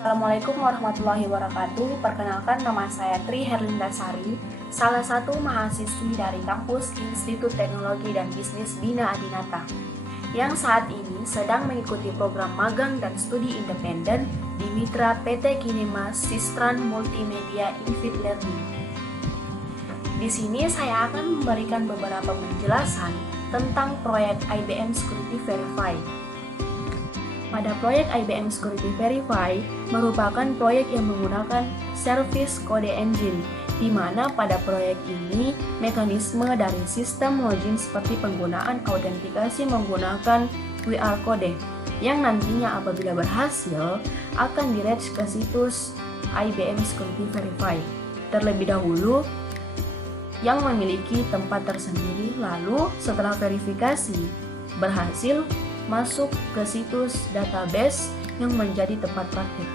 Assalamualaikum warahmatullahi wabarakatuh. Perkenalkan, nama saya Tri Herlindasari, salah satu mahasiswi dari kampus Institut Teknologi dan Bisnis Bina Adinata, yang saat ini sedang mengikuti program magang dan studi independen di Mitra PT Kinema Sistran Multimedia Infit Learning. Di sini saya akan memberikan beberapa penjelasan tentang proyek IBM Security Verify. Pada proyek IBM Security Verify merupakan proyek yang menggunakan Service Code Engine, di mana pada proyek ini mekanisme dari sistem login seperti penggunaan autentikasi menggunakan QR Code yang nantinya apabila berhasil akan di-reach ke situs IBM Security Verify terlebih dahulu yang memiliki tempat tersendiri, lalu setelah verifikasi berhasil masuk ke situs database yang menjadi tempat praktik.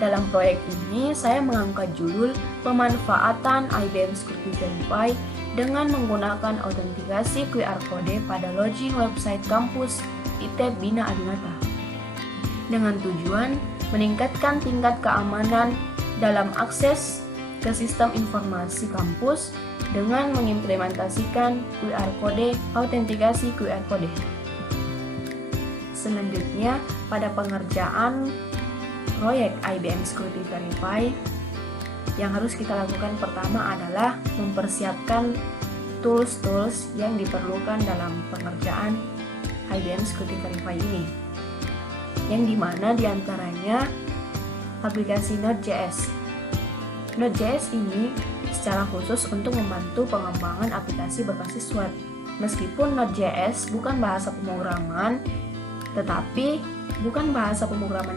Dalam proyek ini, saya mengangkat judul pemanfaatan IBM Security Verify dengan menggunakan autentikasi QR Code pada login website kampus ITB Bina Adinata, dengan tujuan meningkatkan tingkat keamanan dalam akses ke sistem informasi kampus dengan mengimplementasikan QR Code, autentikasi QR Code. Selanjutnya, pada pengerjaan proyek IBM Security Verify, yang harus kita lakukan pertama adalah mempersiapkan tools-tools yang diperlukan dalam pengerjaan IBM Security Verify ini, yang dimana diantaranya aplikasi Node.js. Node.js ini secara khusus untuk membantu pengembangan aplikasi berbasis web. Meskipun Node.js bukan bahasa pemrograman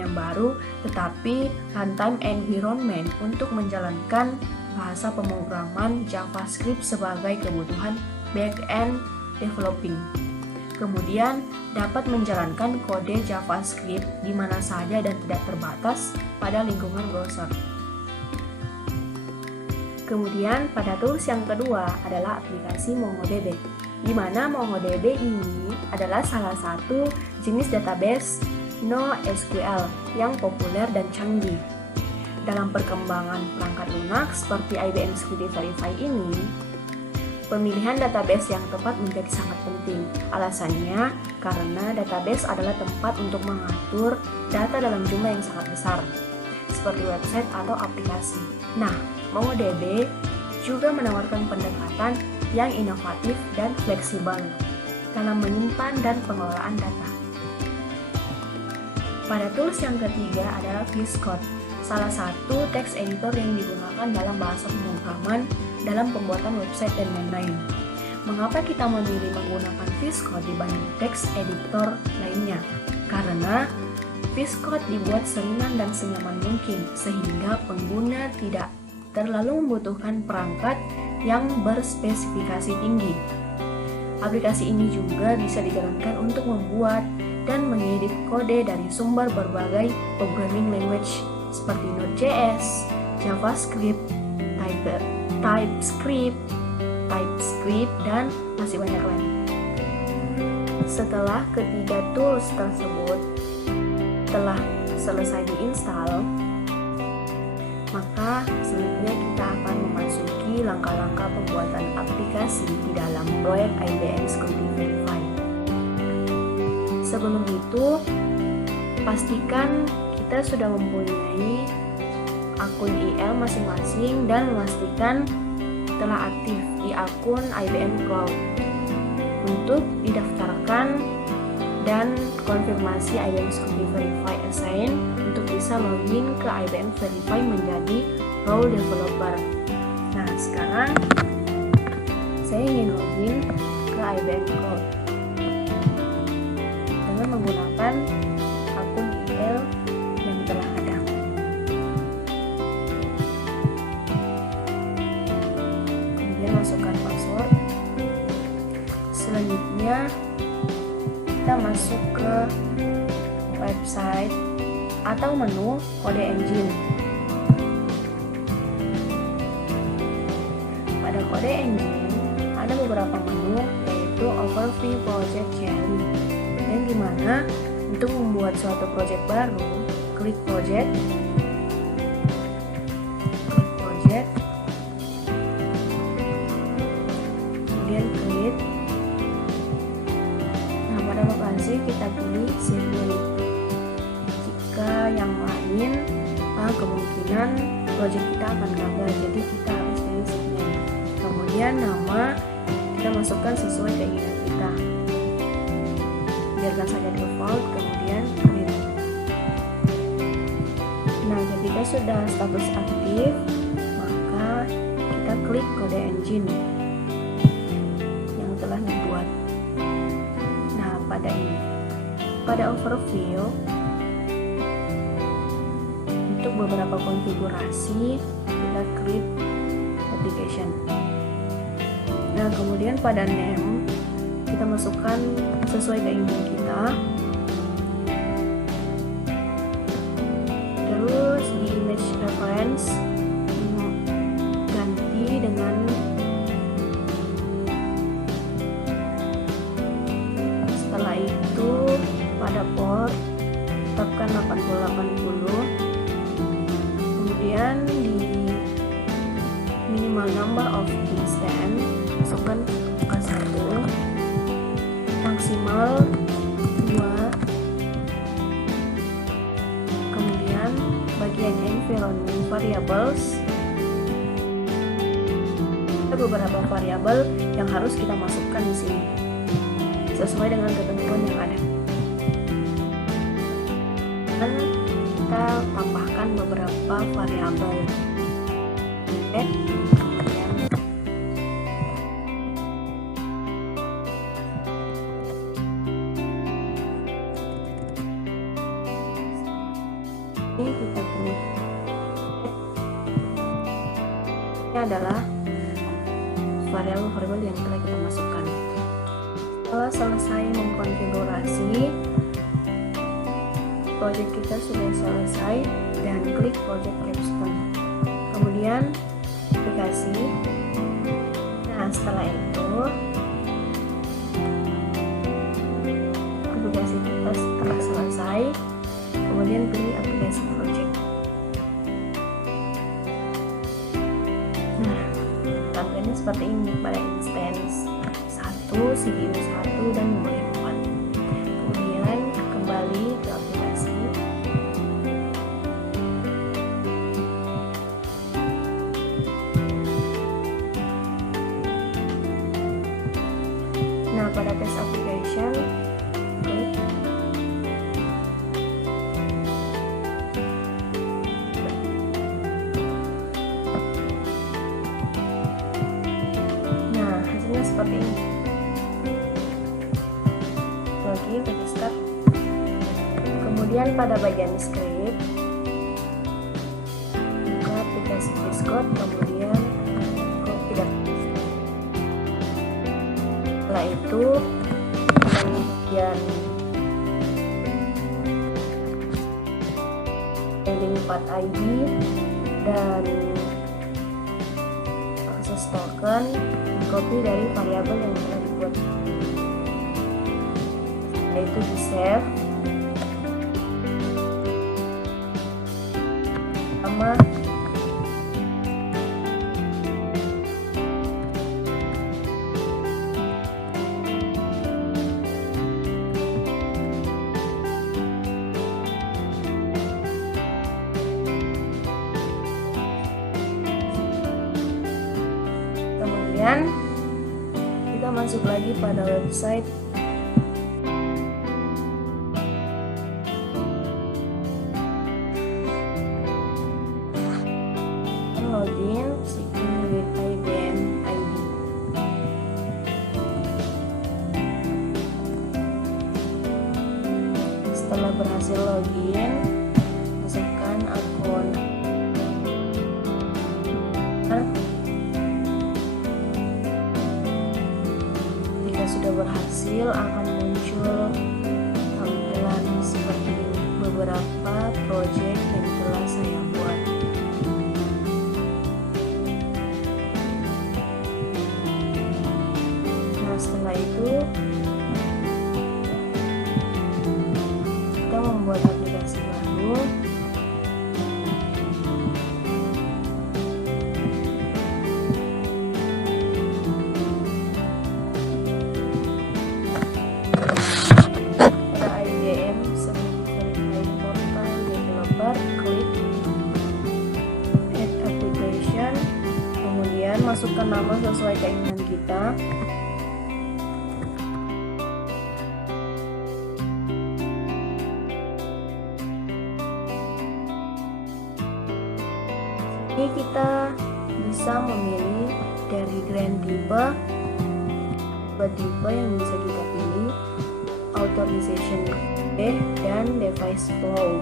yang baru, tetapi runtime environment untuk menjalankan bahasa pemrograman JavaScript sebagai kebutuhan back-end developing. Kemudian dapat menjalankan kode JavaScript di mana saja dan tidak terbatas pada lingkungan browser. Kemudian pada tools yang kedua adalah aplikasi MongoDB, di mana MongoDB ini adalah salah satu jenis database NoSQL yang populer dan canggih. Dalam perkembangan perangkat lunak seperti IBM Security Verify ini, pemilihan database yang tepat menjadi sangat penting. Alasannya karena database adalah tempat untuk mengatur data dalam jumlah yang sangat besar, seperti website atau aplikasi. Nah, MongoDB juga menawarkan pendekatan yang inovatif dan fleksibel dalam menyimpan dan pengelolaan data. Pada tools yang ketiga adalah VS Code, salah satu text editor yang digunakan dalam bahasa pemrograman dalam pembuatan website dan lain-lain. Mengapa kita memilih menggunakan VS Code dibanding text editor lainnya? Karena VS Code dibuat seringan dan senyaman mungkin, sehingga pengguna tidak terlalu membutuhkan perangkat yang berspesifikasi tinggi. Aplikasi ini juga bisa dijalankan untuk membuat dan mengedit kode dari sumber berbagai programming language seperti Node.js, JavaScript, TypeScript, dan masih banyak lagi. Setelah ketiga tools tersebut telah selesai diinstal, maka selanjutnya kita akan memasuki langkah-langkah pembuatan aplikasi di dalam proyek IBM Security Verify. Sebelum itu, pastikan kita sudah mempunyai akun IL masing-masing dan memastikan telah aktif di akun IBM Cloud untuk didaftarkan dan konfirmasi IBM Security Verify Assign untuk bisa login ke IBM Verify menjadi role developer. Nah, sekarang saya ingin login ke IBM Cloud dengan menggunakan akun email yang telah ada. Kemudian masukkan password. Selanjutnya kita masuk ke website atau menu kode engine. Pada kode engine ada beberapa menu, yaitu overview, project, theory, yang dimana untuk membuat suatu project baru klik project, kemudian create. Nah, pada lokasi kita pilih save date. Jika yang lain kemungkinan project kita akan gagal, jadi kita harus pilih save date. Kemudian nama kita masukkan sesuai keinginan kita, biarkan saja default, kemudian create. Nah, ketika sudah status aktif, maka kita klik kode engine yang telah dibuat. Nah, pada overview, untuk beberapa konfigurasi kita klik application. Nah, kemudian pada name kita masukkan sesuai keinginan kita. Terus di image reference ganti dengan setelah itu pada port tetapkan 8080. Kemudian di minimal number of instance masukkan angka 1, maksimal 2. Kemudian bagian environment variables, ada beberapa variabel yang harus kita masukkan di sini sesuai dengan ketentuan yang ada. Dan kita tambahkan beberapa variabel. Oke, kemudian ini kita pilih. Ini adalah variabel-variabel yang telah kita masukkan. Setelah selesai mengkonfigurasi, project kita sudah selesai, dan klik project capstone. Kemudian aplikasi. Nah, setelah itu aplikasi kita telah selesai. Kemudian pilih aplikasi project. Nah, tampilannya seperti ini pada instance 1, CPU 1, dan memori 4. Kemudian kembali ke aplikasi. Nah, pada test application, klik. Nah, hasilnya seperti ini. Login, register. Kemudian pada bagian script, buka aplikasi Xcode, kemudian copy dan paste. Setelah itu bagian link path ID dan akses token copy dari variabel yang telah dibuat, yaitu di save sama kemudian kita masuk lagi pada website. Login, sign with IBM ID. Setelah berhasil login, masukkan akun. Jika sudah berhasil, akan muncul tampilan seperti ini, beberapa project yang telah saya buat. Nah, setelah itu kita membuat aplikasi baru. masukkan nama sesuai keinginan kita. Ini kita bisa memilih dari grant tipe yang bisa kita pilih, authorization dan device flow.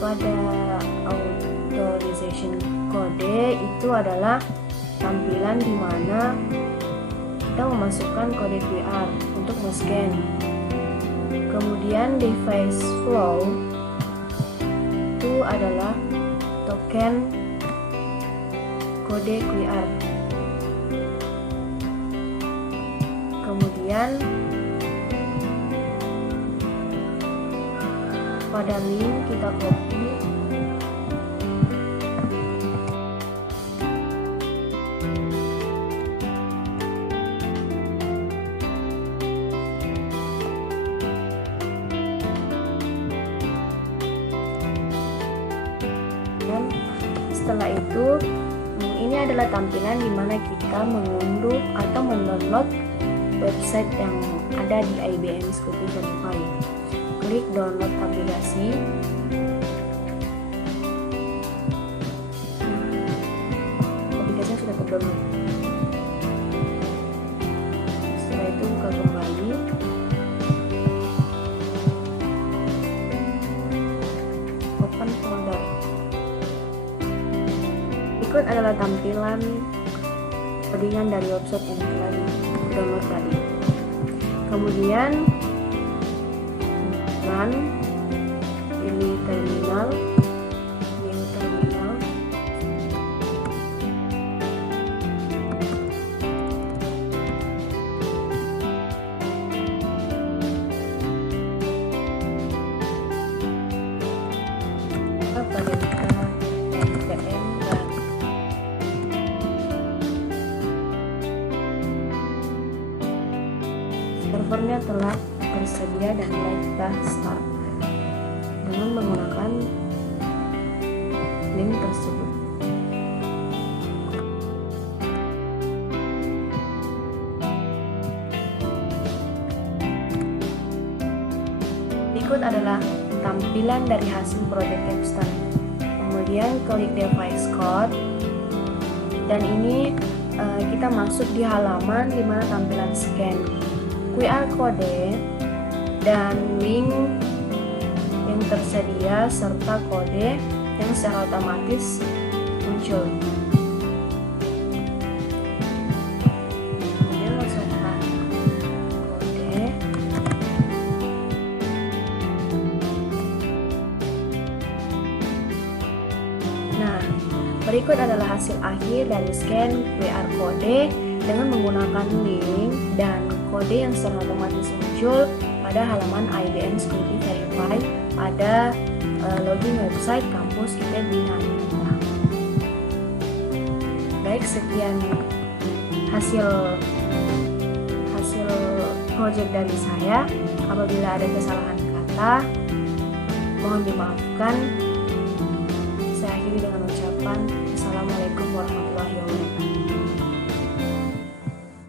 Pada authorization kode itu adalah tampilan di mana kita memasukkan kode QR untuk men-scan. Kemudian device flow itu adalah token kode QR. Kemudian pada link kita copy dan setelah itu ini adalah tampilan di mana kita mengunduh atau mendownload website yang ada di IBM Security Verify. Klik download aplikasi. Aplikasinya sudah terdownload. Setelah itu buka kembali. Open folder. Berikut adalah tampilan codingan dari website yang telah download tadi. Kemudian pilih terminal, new terminal. Pada NPM dan servernya telah tersedia dan mulai kita start dengan menggunakan link tersebut. Berikut adalah tampilan dari hasil project capstone. Kemudian klik device code dan ini kita masuk di halaman di mana tampilan scan QR code dan link yang tersedia serta kode yang secara otomatis muncul. Kemudian masukkan kode. Nah, berikut adalah hasil akhir dari scan QR code dengan menggunakan link dan kode yang secara otomatis muncul pada halaman IBM Security Verify pada login website kampus IT Bina Adinata. Baik, sekian hasil project dari saya. Apabila ada kesalahan kata, mohon dimaafkan. Saya akhiri dengan ucapan Assalamualaikum warahmatullahi wabarakatuh.